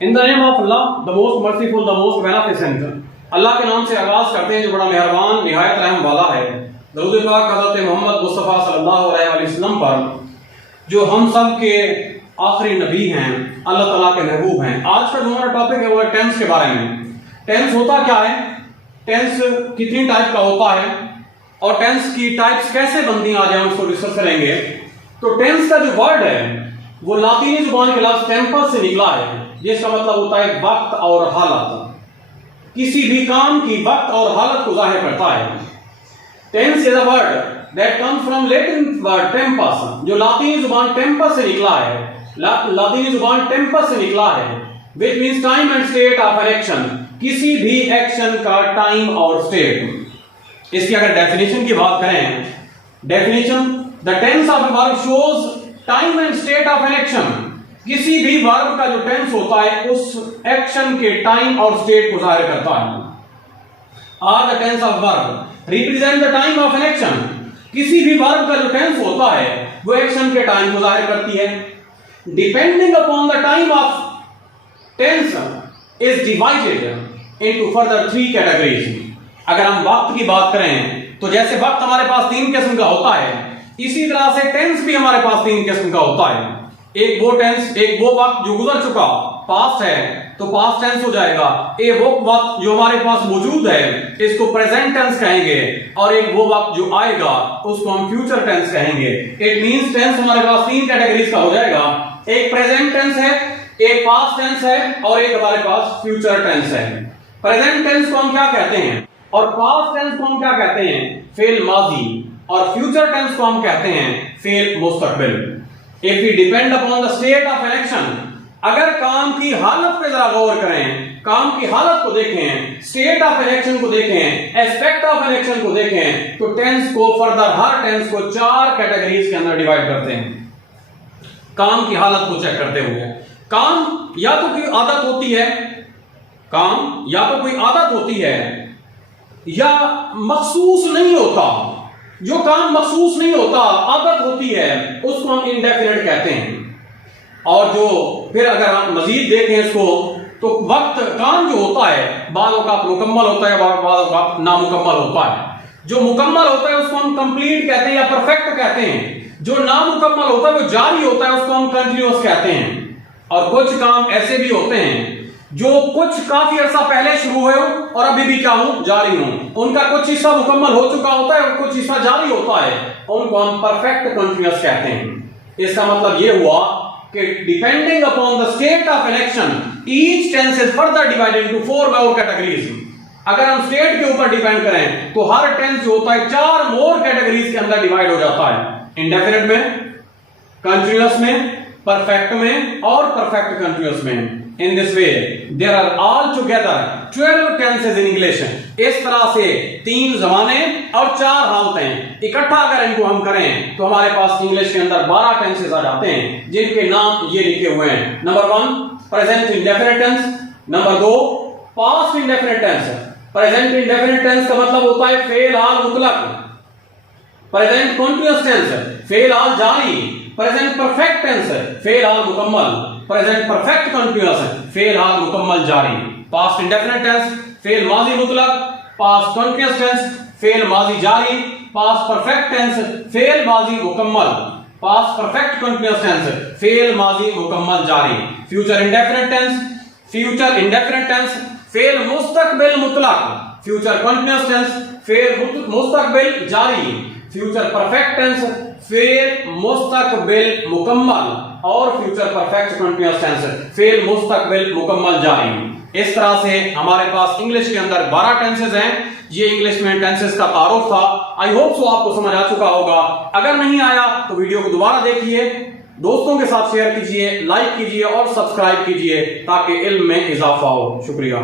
In the name of Allah the most merciful the most beneficent. Allah के नाम से आगाज करते हैं जो बड़ा मेहरबान निहायत रहम वाला है। दरूद पाक हज़रत मोहम्मद मुस्तफ़ा सल्लल्लाहु अलैहि वसल्लम पर जो हम सब के आखिरी नबी हैं, अल्लाह ताला के महबूब हैं। आज का जो हमारा टॉपिक है वो है टेंस के बारे में। टेंस होता क्या है, टेंस कितनी टाइप का होता है और टेंस की टाइप्स कैसे बनती हैं, आज हम उसको डिस्कस करेंगे। तो टेंस का जो वर्ड है वो लातीनी जुबान के लफ्ज टेम्पस से निकला है, जिसका मतलब होता है वक्त और हालत। किसी भी काम की वक्त और हालत को जाहिर करता है। Tense is a word that comes from Latin word tempus, जो लातीनी जुबान टेम्पस से निकला है। लातीनी जुबान टेम्पस से निकला है, which means time and state of an action, किसी भी एक्शन का टाइम और स्टेट। इसकी अगर डेफिनेशन की बात करें, definition the tense of verb shows time and state of an action. किसी भी वर्ब का जो टेंस होता है उस एक्शन के टाइम और स्टेट को जाहिर करता है। Are the tense of verb represent the time of an action. किसी भी वर्ब का जो टेंस होता है वो एक्शन के टाइम को जाहिर करती है। Depending upon the time of tense is divided into further 3 categories. अगर हम वक्त की बात करें तो जैसे वक्त हमारे पास 3 किस्म का होता है, इसी तरह से टेंस भी हमारे पास 3 किस्म का होता है। एक वो टेंस, एक वो वक्त जो गुजर चुका पास्ट है तो पास्ट टेंस हो जाएगा। एक वो वक्त जो हमारे पास मौजूद है इसको प्रेजेंट टेंस कहेंगे, और एक वो वक्त जो आएगा उसको हम फ्यूचर टेंस कहेंगे। इट मींस टेंस हमारे पास 3 कैटेगरीज का हो जाएगा। एक प्रेजेंट टेंस है, एक पास्ट टेंस है और एक हमारे पास फ्यूचर टेंस है। प्रेजेंट टेंस को हम क्या कहते हैं और पास्ट टेंस को हम क्या कहते हैं, फेल माजी, और फ्यूचर टेंस को हम कहते हैं फेल मुस्तकबिल। If we depend upon the state of an action, अगर काम की हालत पे जरा गौर करें, काम की हालत को देखें, स्टेट ऑफ एन एक्शन को देखें, एस्पेक्ट ऑफ एन एक्शन को देखें, तो टेंस को फर्दर हर टेंस को 4 कैटेगरीज के अंदर डिवाइड करते हैं। काम की हालत को चेक करते हुए, काम या तो कोई आदत होती है, काम या तो कोई आदत होती है या मखसूस नहीं होता। जो काम मखसूस नहीं होता, आदत होती है, उसको हम इंडेफिनिट कहते हैं। और जो फिर अगर हम मजीद देखें इसको तो वक्त काम जो होता है बाद औक़ात मुकम्मल होता है, बाद औक़ात नामुकम्मल होता है। जो मुकम्मल होता है उसको हम कंप्लीट कहते हैं या परफेक्ट कहते हैं। जो नामुकम्मल होता है वो जारी होता है, उसको हम कंटिन्यूअस कहते हैं। और कुछ काम ऐसे भी होते हैं जो कुछ काफी अर्सा पहले शुरू हुए हो और अभी भी क्या हो, जारी हो। उनका कुछ हिस्सा मुकम्मल हो चुका होता है और कुछ हिस्सा जारी होता है, उनको हम परफेक्ट कंटिन्यूअस कहते हैं। इसका मतलब यह हुआ कि depending upon the state of an action each tense is further divided into 4 more categories. अगर हम स्टेट के ऊपर डिपेंड करें तो हर टेंस जो होता है 4 मोर कैटेगरीज के अंदर डिवाइड हो जाता है। इंडेफिनिट में, कंटिन्यूअस में, परफेक्ट में और परफेक्ट कंटिन्यूअस में। In this way, there are altogether 12 tenses in English. इस तरह से 3 ज़माने और 4 हालतें इकट्ठा अगर इनको हम करें तो हमारे पास इंग्लिश के अंदर 12 टेंसेस आ जाते हैं, जिनके नाम ये लिखे हुए हैं। Number 1 present indefinite tense, number 2 past indefinite tense. Present indefinite tense का मतलब होता है फेल हाल मुतलक। प्रेजेंट कॉन्टिन्यूअस टेंस फेल हाल जारी। प्रेजेंट परफेक्ट टेंस फेल हाल मुकम्मल। प्रेजेंट परफेक्ट कंटिन्यूअस फेल हाल मुकम्मल जारी। पास्ट इंडेफिनिट टेंस फेल माजी मुतलक। पास्ट कंटिन्यूअस टेंस फेल माजी जारी। पास्ट परफेक्ट टेंस फेल माजी मुकम्मल। पास्ट परफेक्ट कंटिन्यूअस टेंस फेल माजी मुकम्मल जारी। Future indefinite tense, future indefinite tense फेल मुस्तकबिल मुतलक। फ्यूचर कंटिन्यूअस टेंस फेल मुस्तकबिल जारी। फ्यूचर परफेक्ट टेंस फेल मुस्तकबिल मुकम्मल और फ्यूचर परफेक्ट कंटिन्यूअस टेंस फेल मुस्तकबिल मुकम्मल जारी। इस तरह से हमारे पास इंग्लिश के अंदर 12 टेंसेस हैं। ये इंग्लिश में टेंसेस का तारुफ था। आई होप सो आपको समझ आ चुका होगा। अगर नहीं आया तो वीडियो को दोबारा देखिए, दोस्तों के साथ शेयर कीजिए, लाइक कीजिए और सब्सक्राइब कीजिए ताकि इल्म में इजाफा हो। शुक्रिया।